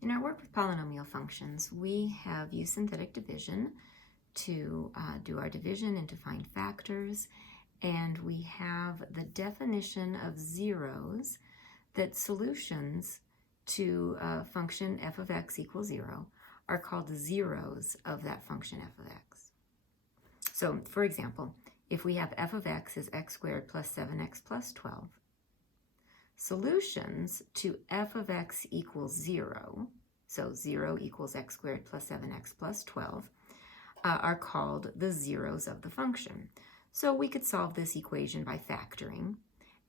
In our work with polynomial functions, we have used synthetic division to do our division and to find factors, and we have the definition of zeros that solutions to a function f of x equals 0 are called zeros of that function f of x. So, for example, if we have f of x is x squared plus 7x plus 12, solutions to f of x equals 0, so 0 equals x squared plus 7x plus 12, are called the zeros of the function. So we could solve this equation by factoring,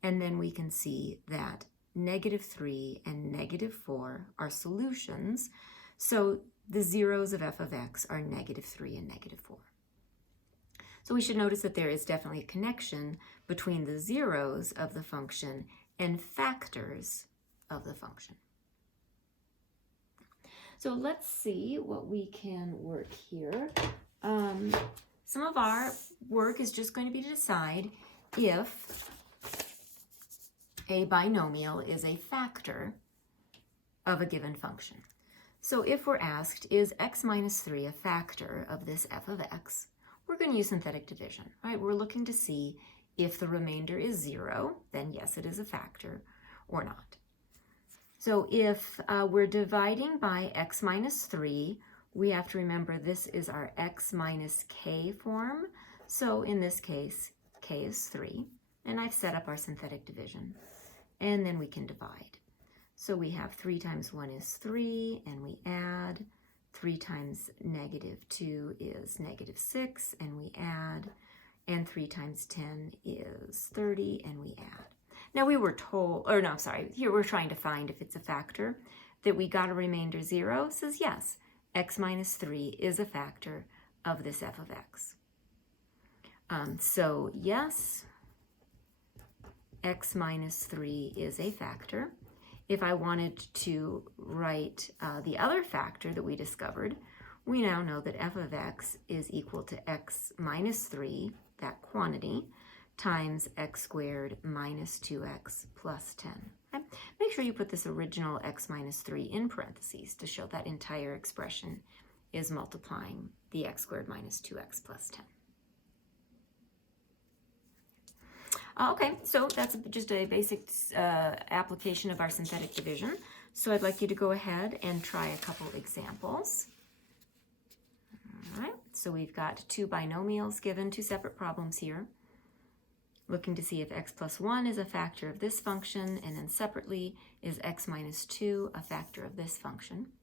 and then we can see that -3 and -4 are solutions, so the zeros of f of x are -3 and -4. So we should notice that there is definitely a connection between the zeros of the function and factors of the function. So let's see what we can work here. Some of our work is just going to be to decide if a binomial is a factor of a given function. So if we're asked, is x minus 3 a factor of this f of x, we're going to use synthetic division, right? We're looking to see if the remainder is 0, then yes, it is a factor, or not. So if we're dividing by x minus 3, we have to remember this is our x minus k form. So in this case, k is 3. And I've set up our synthetic division. And then we can divide. So we have 3 times 1 is 3, and we add. 3 times -2 is -6, and we add. And 3 times 10 is 30, and we add. Now we were told, or no, sorry, here we're trying to find if it's a factor, that we got a remainder 0, says yes, x minus 3 is a factor of this f of x. So yes, x minus 3 is a factor. If I wanted to write the other factor that we discovered, we now know that f of x is equal to x minus 3, that quantity, times x squared minus 2x plus 10. Okay? Make sure you put this original x minus 3 in parentheses to show that entire expression is multiplying the x squared minus 2x plus 10. Okay, so that's just a basic application of our synthetic division. So I'd like you to go ahead and try a couple examples. All right, so we've got 2 binomials given, 2 separate problems here. Looking to see if x plus 1 is a factor of this function, and then separately, is x minus 2 a factor of this function?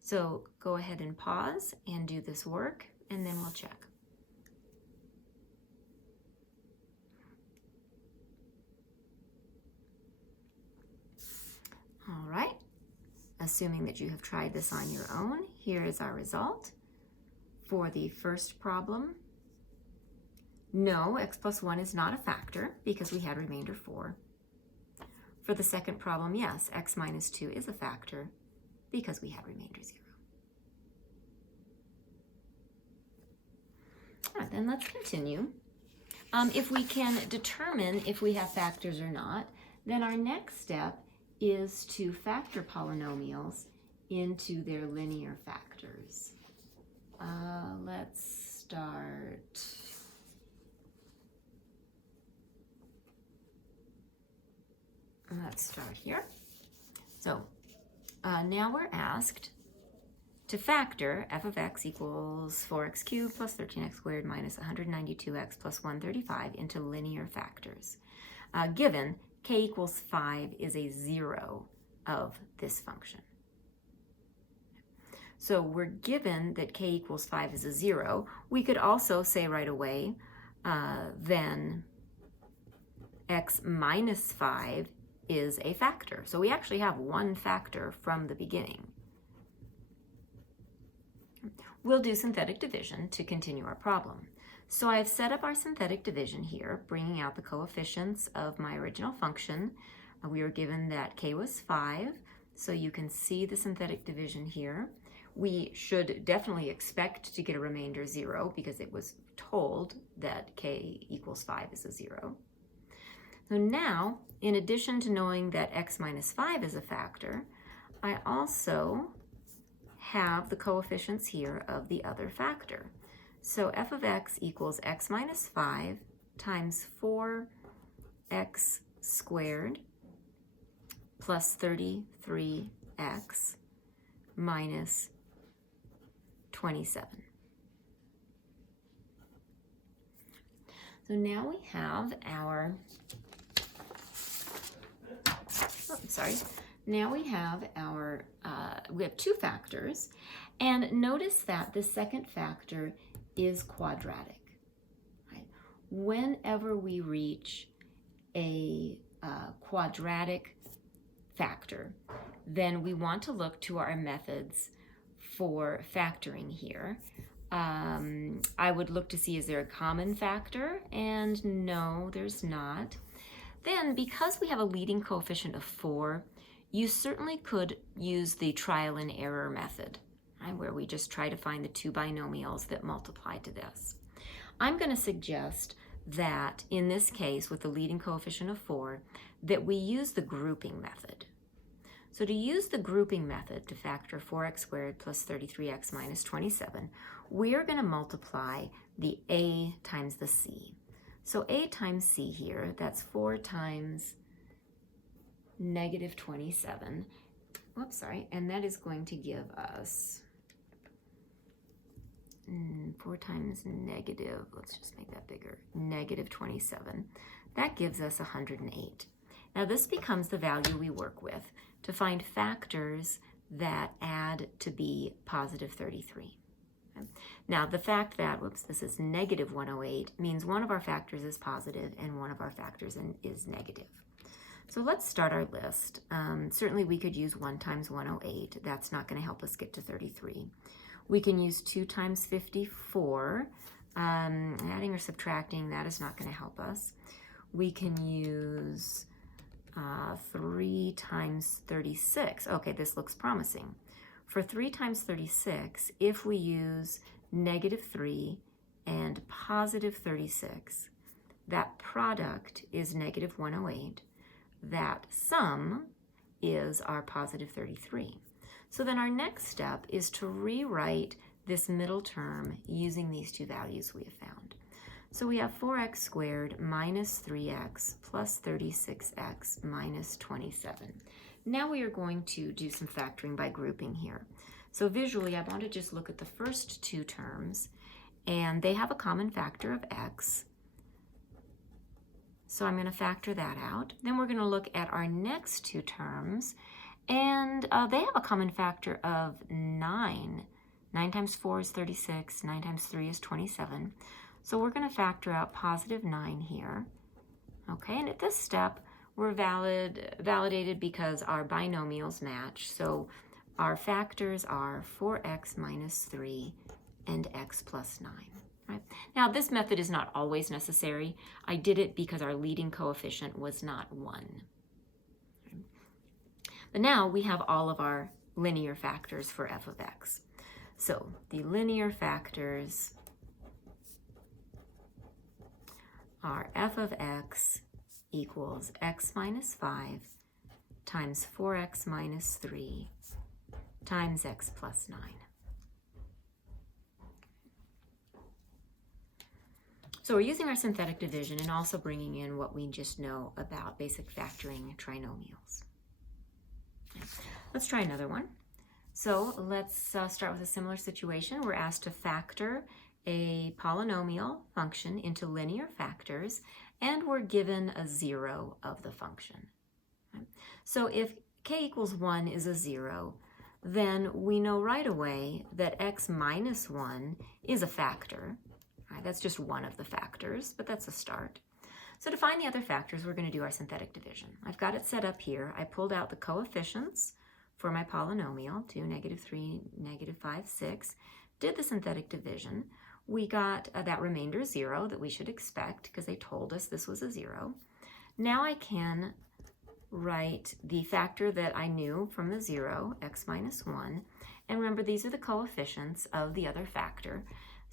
So go ahead and pause and do this work, and then we'll check. All right, assuming that you have tried this on your own, here is our result. For the first problem, no, x plus 1 is not a factor because we had remainder 4. For the second problem, yes, x minus 2 is a factor because we had remainder 0. All right, then let's continue. If we can determine if we have factors or not, then our next step is to factor polynomials into their linear factors. Let's start. Let's start here. So now we're asked to factor f of x equals 4x cubed plus 13x squared minus 192x plus 135 into linear factors, given k equals 5 is a 0 of this function. So we're given that k equals 5 is a 0. We could also say right away, then x minus 5 is a factor. So we actually have one factor from the beginning. We'll do synthetic division to continue our problem. So I've set up our synthetic division here, bringing out the coefficients of my original function. We were given that k was 5, so you can see the synthetic division here. We should definitely expect to get a remainder 0 because it was told that k equals 5 is a 0. So now, in addition to knowing that x minus 5 is a factor, I also have the coefficients here of the other factor. So f of x equals x minus 5 times 4x squared plus 33x minus 27. So now we have our, now we have our, we have two factors, and notice that the second factor is quadratic. Right? Whenever we reach a quadratic factor, then we want to look to our methods for factoring here. I would look to see, is there a common factor? And no, there's not. Then, because we have a leading coefficient of 4, you certainly could use the trial and error method, right, where we just try to find the two binomials that multiply to this. I'm going to suggest that in this case, with the leading coefficient of 4, that we use the grouping method. So to use the grouping method to factor 4x squared plus 33x minus 27, we are going to multiply the a times the c. So a times c here, that's 4 times negative 27. Whoops, sorry. And that is going to give us 4 times negative, let's just make that bigger, negative 27. That gives us 108. Now this becomes the value we work with to find factors that add to be positive 33. Okay. Now the fact that, whoops, this is negative 108 means one of our factors is positive and one of our factors is negative. So let's start our list. Certainly we could use 1 times 108. That's not going to help us get to 33. We can use 2 times 54. Adding or subtracting, that is not going to help us. We can use 3 times 36. Okay, this looks promising. For 3 times 36, if we use negative 3 and positive 36, that product is negative 108. That sum is our positive 33. So then our next step is to rewrite this middle term using these two values we have found. So we have 4x squared minus 3x plus 36x minus 27. Now we are going to do some factoring by grouping here. So visually, I want to just look at the first two terms, and they have a common factor of x. So I'm going to factor that out. Then we're going to look at our next two terms, and they have a common factor of 9. 9 times 4 is 36, 9 times 3 is 27. So we're going to factor out positive 9 here. Okay, and at this step, we're validated because our binomials match. So our factors are 4x minus 3 and x plus 9. Right? Now, this method is not always necessary. I did it because our leading coefficient was not 1. But now we have all of our linear factors for f of x. So the linear factors are f of x equals x minus 5 times 4x minus 3 times x plus 9. So we're using our synthetic division and also bringing in what we just know about basic factoring trinomials. Let's try another one. So let's start with a similar situation. We're asked to factor a polynomial function into linear factors, and we're given a 0 of the function. So if k equals 1 is a 0, then we know right away that x minus 1 is a factor. Right, that's just one of the factors, but that's a start. So to find the other factors, we're going to do our synthetic division. I've got it set up here. I pulled out the coefficients for my polynomial, 2, negative 3, negative 5, 6, did the synthetic division. We got that remainder 0 that we should expect because they told us this was a 0. Now I can write the factor that I knew from the 0, x minus 1. And remember, these are the coefficients of the other factor.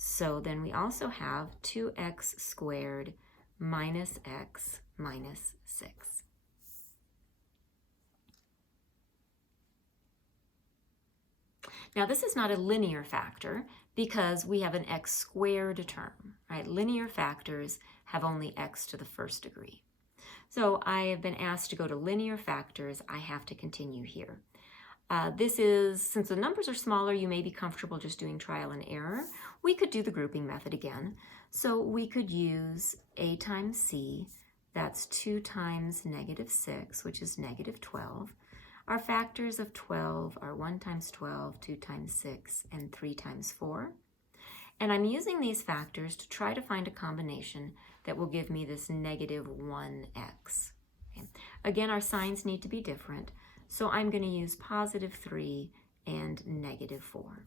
So then we also have 2x squared minus x minus 6. Now this is not a linear factor because we have an x squared term, right? Linear factors have only x to the first degree. So I have been asked to go to linear factors. I have to continue here. This is, since the numbers are smaller, you may be comfortable just doing trial and error. We could do the grouping method again. So we could use a times c, that's 2 times -6, which is -12. Our factors of 12 are 1 times 12, 2 times 6, and 3 times 4. And I'm using these factors to try to find a combination that will give me this -1x. Okay. Again, our signs need to be different. So I'm going to use +3 and -4.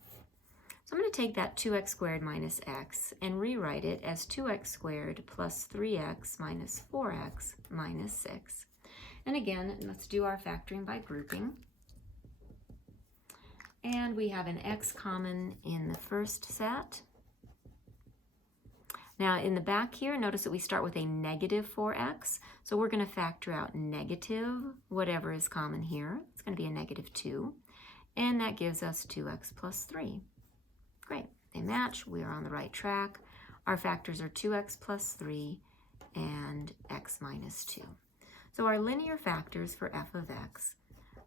So I'm going to take that 2x squared minus x and rewrite it as 2x squared plus 3x minus 4x minus 6. And again, let's do our factoring by grouping. And we have an x common in the first set. Now in the back here, notice that we start with a -4x. So we're going to factor out negative whatever is common here. It's going to be a -2. And that gives us 2x plus 3. Great. They match. We are on the right track. Our factors are 2x plus 3 and x minus 2. So our linear factors for f of x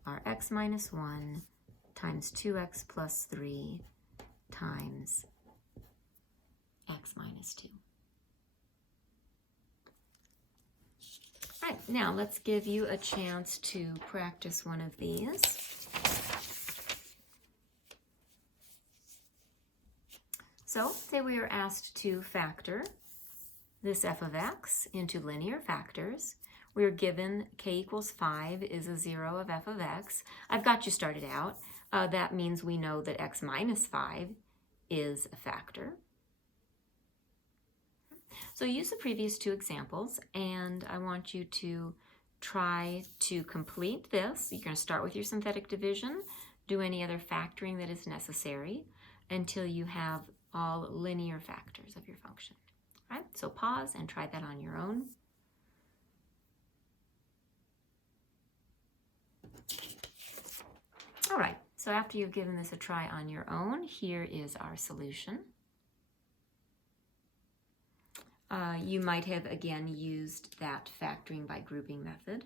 are x minus 1 times 2x plus 3 times x minus 2. All right, now let's give you a chance to practice one of these. So, say we are asked to factor this f of x into linear factors. We are given k equals 5 is a 0 of f of x. I've got you started out. That means we know that x minus 5 is a factor. So use the previous two examples, and I want you to try to complete this. You're going to start with your synthetic division, do any other factoring that is necessary until you have all linear factors of your function. All right, so pause and try that on your own. All right, so after you've given this a try on your own, here is our solution. You might have, again, used that factoring by grouping method.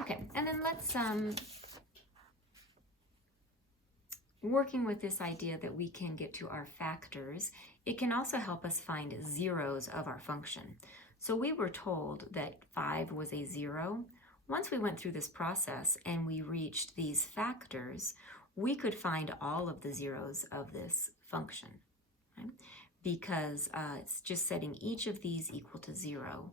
Okay, and then let's, working with this idea that we can get to our factors, it can also help us find zeros of our function. So we were told that 5 was a 0. Once we went through this process and we reached these factors, we could find all of the zeros of this function, right? Because it's just setting each of these equal to 0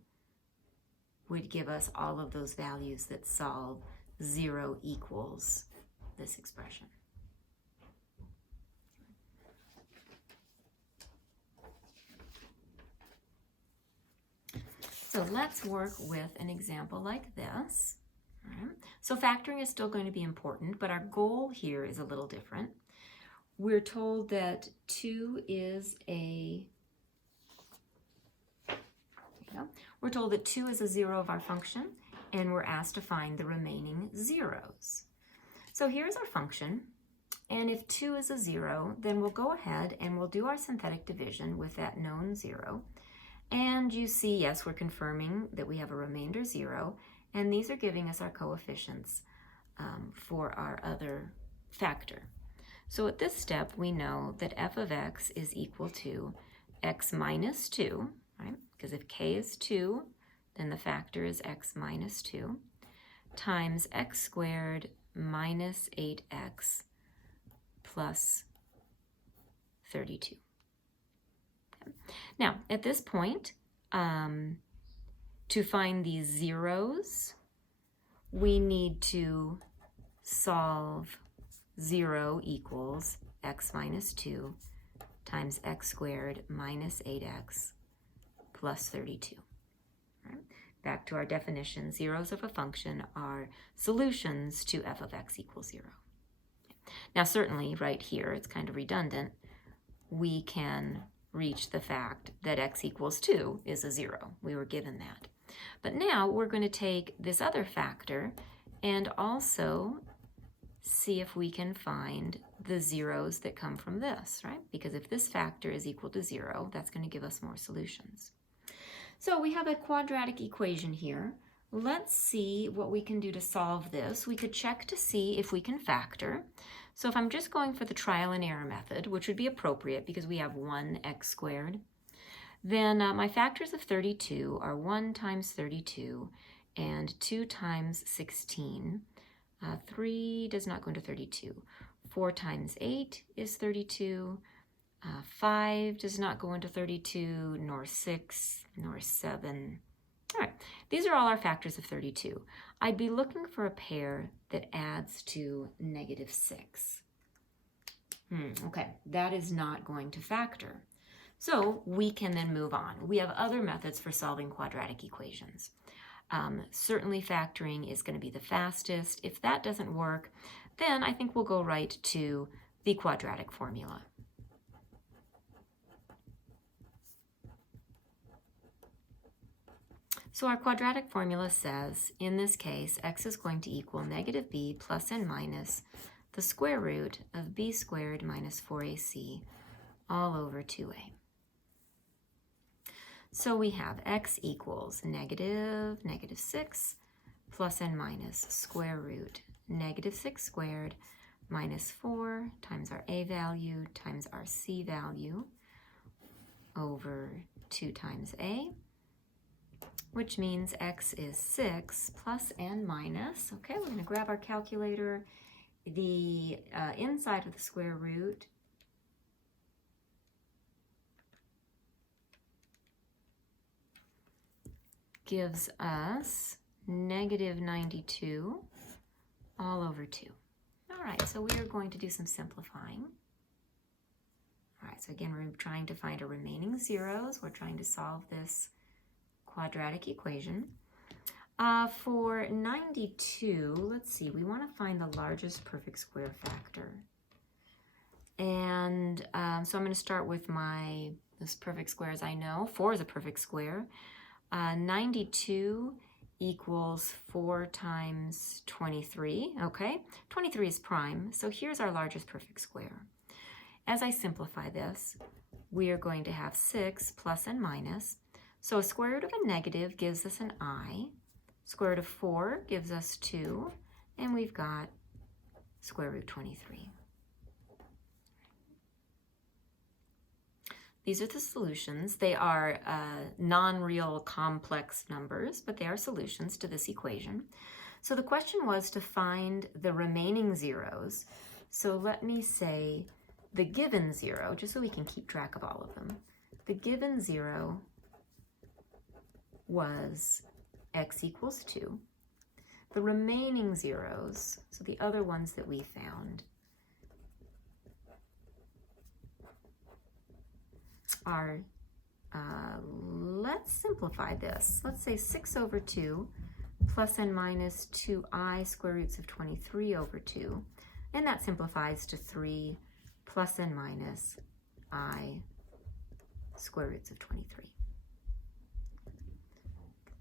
would give us all of those values that solve 0 equals this expression. So let's work with an example like this. All right. So factoring is still going to be important, but our goal here is a little different. We're told that 2 is a, we're told that 2 is a 0 of our function, and we're asked to find the remaining zeros. So here's our function, and if 2 is a 0, then we'll go ahead and we'll do our synthetic division with that known 0. And you see, yes, we're confirming that we have a remainder 0, and these are giving us our coefficients for our other factor. So at this step, we know that f of x is equal to x minus 2, right? Because if k is 2, then the factor is x minus 2, times x squared minus 8x plus 32. Now, at this point, to find these zeros, we need to solve 0 equals x minus 2 times x squared minus 8x plus 32. Right? Back to our definition, zeros of a function are solutions to f of x equals 0. Now certainly right here, it's kind of redundant, we can reach the fact that x equals 2 is a 0. We were given that. But now we're going to take this other factor and also see if we can find the zeros that come from this, right? Because if this factor is equal to 0, that's going to give us more solutions. So we have a quadratic equation here. Let's see what we can do to solve this. We could check to see if we can factor. So if I'm just going for the trial and error method, which would be appropriate because we have 1x squared, then my factors of 32 are 1 times 32 and 2 times 16. 3 does not go into 32. 4 times 8 is 32. 5 does not go into 32, nor 6, nor 7. All right, these are all our factors of 32. I'd be looking for a pair that adds to negative 6. Okay, that is not going to factor. So we can then move on. We have other methods for solving quadratic equations. Certainly factoring is going to be the fastest. If that doesn't work, then I think we'll go right to the quadratic formula. So our quadratic formula says, in this case, x is going to equal negative b plus and minus the square root of b squared minus 4ac all over 2a. So we have x equals negative 6 plus and minus square root negative 6 squared minus 4 times our a value times our c value over 2 times a, which means x is 6 plus and minus. Okay, we're going to grab our calculator. The inside of the square root gives us negative 92 all over 2. All right, so we are going to do some simplifying. All right, so again, we're trying to find our remaining zeros. We're trying to solve this quadratic equation. For 92, let's see, we want to find the largest perfect square factor. And so I'm going to start with this perfect square as I know. 4 is a perfect square. 92 equals 4 times 23, okay? 23 is prime, so here's our largest perfect square. As I simplify this, we are going to have 6 plus and minus. So a square root of a negative gives us an I. Square root of 4 gives us 2, and we've got square root 23. These are the solutions. They are non-real complex numbers, but they are solutions to this equation. So the question was to find the remaining zeros. So let me say the given 0, just so we can keep track of all of them. The given 0 was x equals 2. The remaining zeros, so the other ones that we found, are, let's simplify this. Let's say 6 over 2 plus and minus 2i square roots of 23 over 2. And that simplifies to 3 plus and minus I square roots of 23.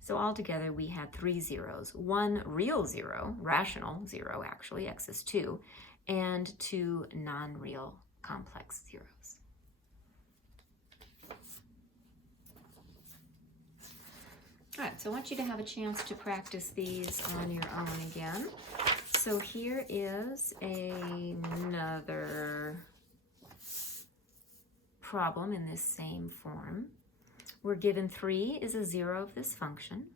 So altogether we had 3 zeros. 1 real 0, rational 0 actually, x is 2, and 2 non-real complex zeros. All right, so I want you to have a chance to practice these on your own again. So here is another problem in this same form. We're given 3 is a 0 of this function,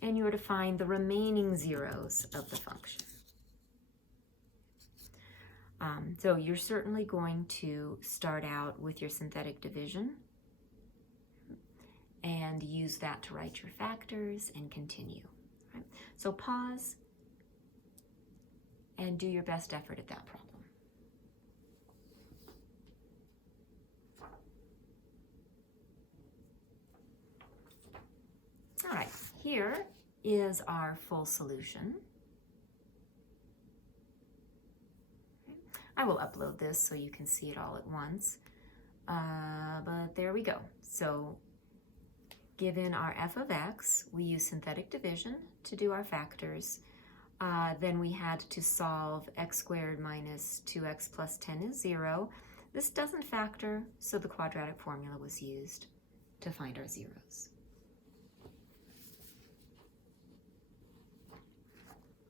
and you are to find the remaining zeros of the function. So you're certainly going to start out with your synthetic division and use that to write your factors and continue. Right? So pause and do your best effort at that problem. here is our full solution. I will upload this so you can see it all at once. But there we go. So given our f of x, we use synthetic division to do our factors. Then we had to solve x squared minus 2x plus 10 is 0. This doesn't factor, so the quadratic formula was used to find our zeros.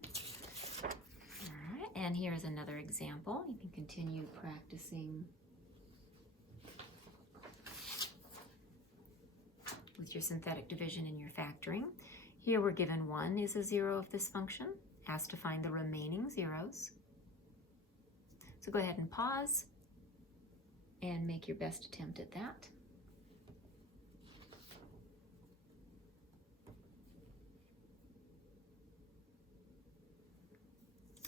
All right, and here's another example. You can continue practicing with your synthetic division and your factoring. Here we're given 1 is a 0 of this function. Asked to find the remaining zeros. So go ahead and pause and make your best attempt at that.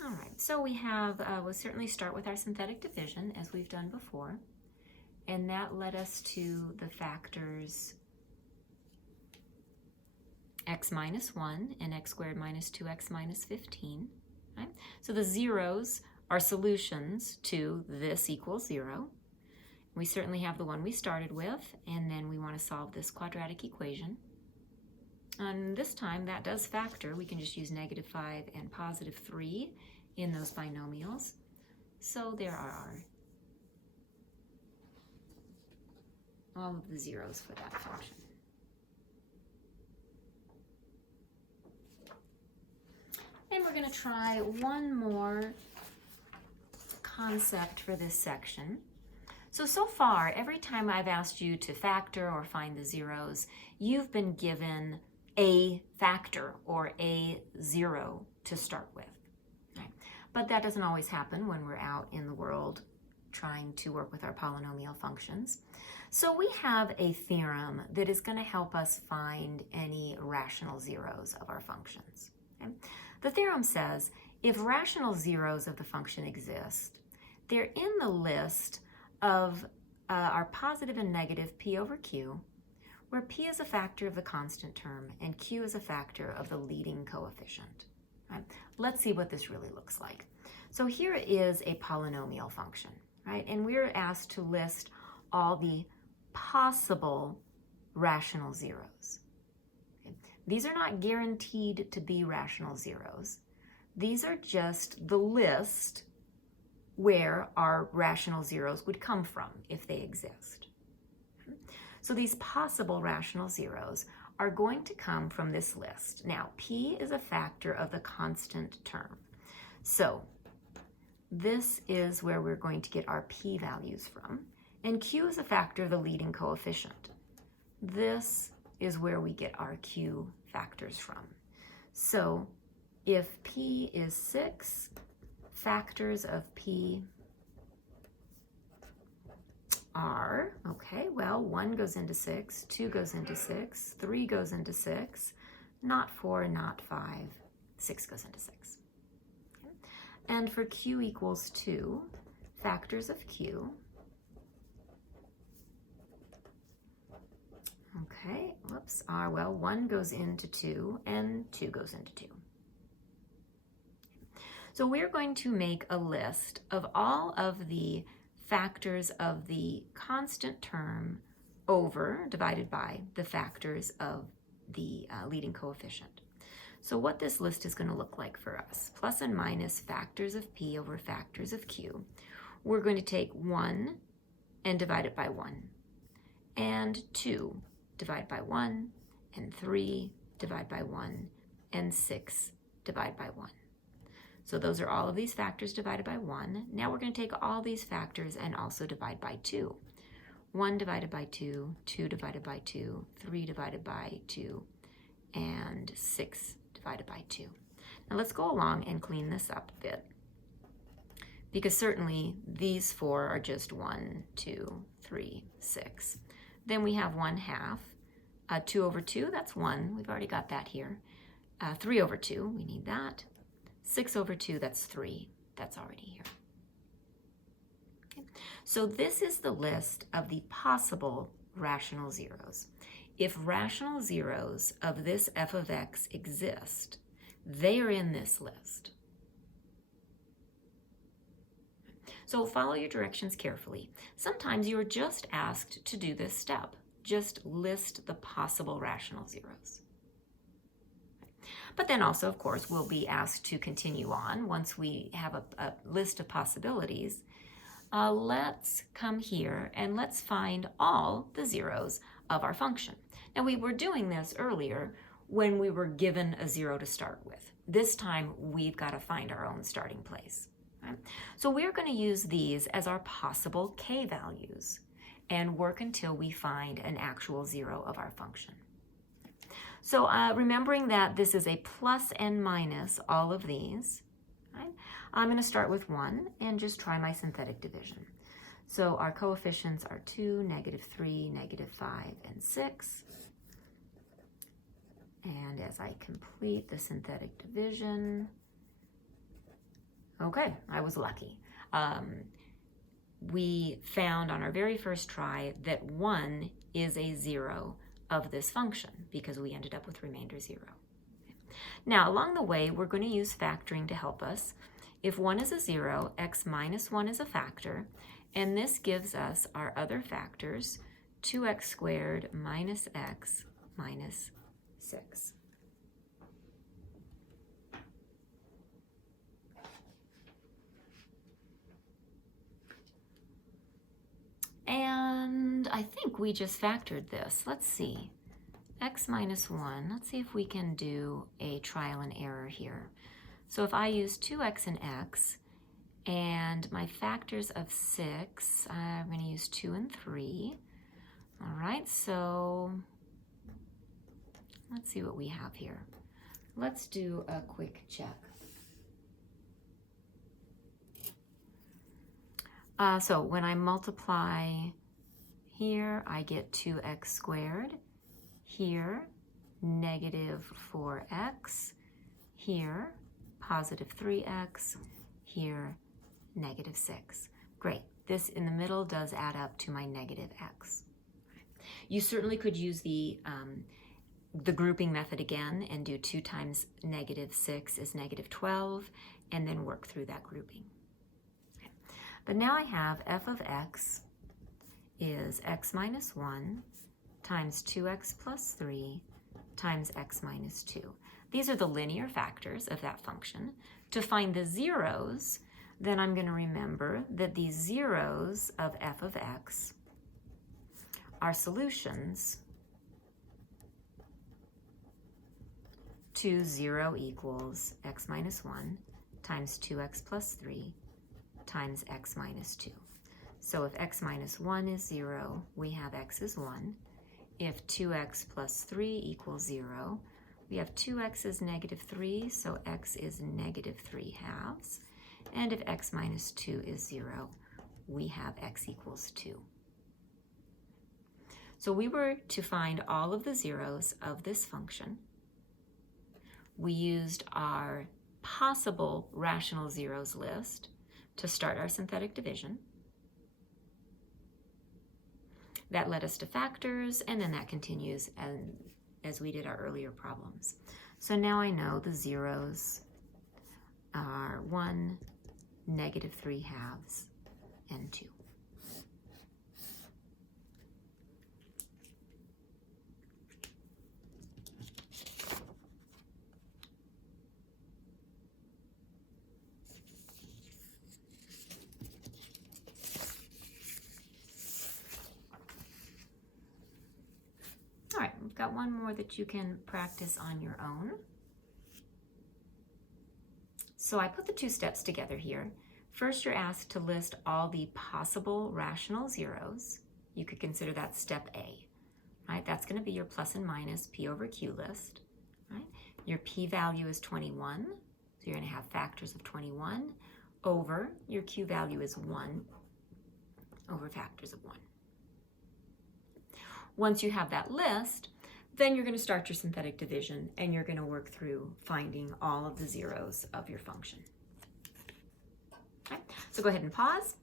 All right, so we have, we'll certainly start with our synthetic division as we've done before. And that led us to the factors x minus 1 and x squared minus 2x minus 15. Right? So the zeros are solutions to this equals 0. We certainly have the one we started with, and then we want to solve this quadratic equation. And this time that does factor. We can just use -5 and +3 in those binomials. So there are all of the zeros for that function. And we're going to try one more concept for this section. So far, every time I've asked you to factor or find the zeros, you've been given a factor or a 0 to start with. Right? But that doesn't always happen when we're out in the world trying to work with our polynomial functions. So we have a theorem that is going to help us find any rational zeros of our functions. Okay? The theorem says if rational zeros of the function exist, they're in the list of our positive and negative p over q, where p is a factor of the constant term and q is a factor of the leading coefficient. Right? Let's see what this really looks like. So here is a polynomial function, right? And we're asked to list all the possible rational zeros. Okay? These are not guaranteed to be rational zeros. These are just the list where our rational zeros would come from if they exist. So these possible rational zeros are going to come from this list. Now, p is a factor of the constant term. So this is where we're going to get our p values from. And q is a factor of the leading coefficient. This is where we get our q factors from. So if p is 6, factors of p are, okay, well, 1 goes into 6, 2 goes into 6, 3 goes into 6, not 4, not 5, 6 goes into 6. Okay. And for q equals 2, factors of q, okay, whoops, are, well, 1 goes into 2 and 2 goes into 2. So we're going to make a list of all of the factors of the constant term divided by the factors of the leading coefficient. So what this list is going to look like for us, plus and minus factors of p over factors of q, we're going to take 1 and divide it by 1, and 2 divide by 1, and 3 divide by 1, and 6 divide by 1. So those are all of these factors divided by 1. Now we're going to take all these factors and also divide by 2. 1 divided by 2, 2 divided by 2, 3 divided by 2, and 6 divided by 2. Now let's go along and clean this up a bit, because certainly these 4 are just 1, 2, 3, 6. Then we have 1/2. 2 over 2, that's 1. We've already got that here. 3 over 2, we need that. 6 over 2, that's 3. That's already here. Okay. So this is the list of the possible rational zeros. if rational zeros of this f of x exist, they are in this list. So follow your directions carefully. Sometimes you are just asked to do this step. Just list the possible rational zeros. But then also, of course, we'll be asked to continue on once we have a list of possibilities. Let's come here and let's find all the zeros of our function. Now, we were doing this earlier when we were given a zero to start with. This time, we've got to find our own starting place. Right? So we're going to use these as our possible k values and work until we find an actual zero of our function. So remembering that this is a plus and minus all of these, right? I'm going to start with 1 and just try my synthetic division. So our coefficients are 2, -3, -5, and 6. And as I complete the synthetic division, okay, I was lucky. We found on our very first try that 1 is a zero of this function because we ended up with remainder 0. Now, along the way, we're going to use factoring to help us. If 1 is a 0, x minus 1 is a factor, and this gives us our other factors, 2x squared minus x minus 6. And I think we just factored this. Let's see. X minus 1. Let's see if we can do a trial and error here. So if I use 2x and x, and my factors of 6, I'm going to use 2 and 3. All right, so let's see what we have here. Let's do a quick check. So when I multiply here, I get 2x squared. Here, negative 4x. Here, positive 3x. Here, negative 6. Great. This in the middle does add up to my negative x. You certainly could use the grouping method again and do 2 times negative 6 is negative 12, and then work through that grouping. But now I have f of x is x minus 1 times 2x plus 3 times x minus 2. These are the linear factors of that function. To find the zeros, then I'm going to remember that these zeros of f of x are solutions to 0 equals x minus 1 times 2x plus 3 times x minus 2. So if x minus 1 is 0, we have x is 1. If 2x plus 3 equals 0, we have 2x is negative 3, so x is negative 3 halves. And if x minus 2 is 0, we have x equals 2. So we were to find all of the zeros of this function. We used our possible rational zeros list to start our synthetic division. That led us to factors, and then that continues as we did our earlier problems. So now I know the zeros are 1, negative 3 halves, and 2. All right, we've got one more that you can practice on your own. So I put the 2 steps together here. First, you're asked to list all the possible rational zeros. You could consider that step A, right? That's going to be your plus and minus P over Q list, right? Your P value is 21, so you're going to have factors of 21 over your Q value is 1 over factors of 1. Once you have that list, then you're going to start your synthetic division and you're going to work through finding all of the zeros of your function. Okay, so go ahead and pause.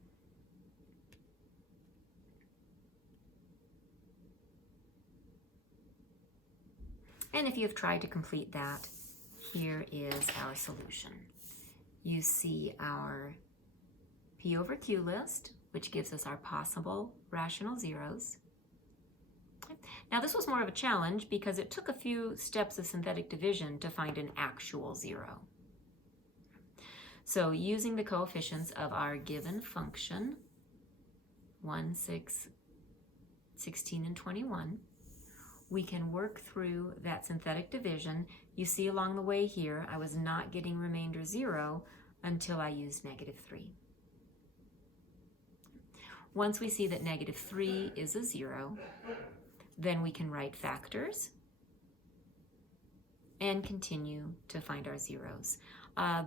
And if you've tried to complete that, here is our solution. You see our P over Q list, which gives us our possible rational zeros. Now this was more of a challenge because it took a few steps of synthetic division to find an actual zero. So using the coefficients of our given function, 1, 6, 16, and 21, we can work through that synthetic division. You see along the way here, I was not getting remainder 0 until I used -3. Once we see that -3 is a 0, then we can write factors and continue to find our zeros.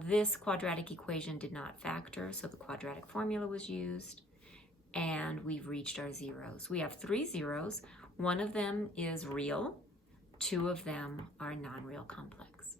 This quadratic equation did not factor, so the quadratic formula was used, and we've reached our zeros. We have 3 zeros. One of them is real, 2 of them are non-real complex.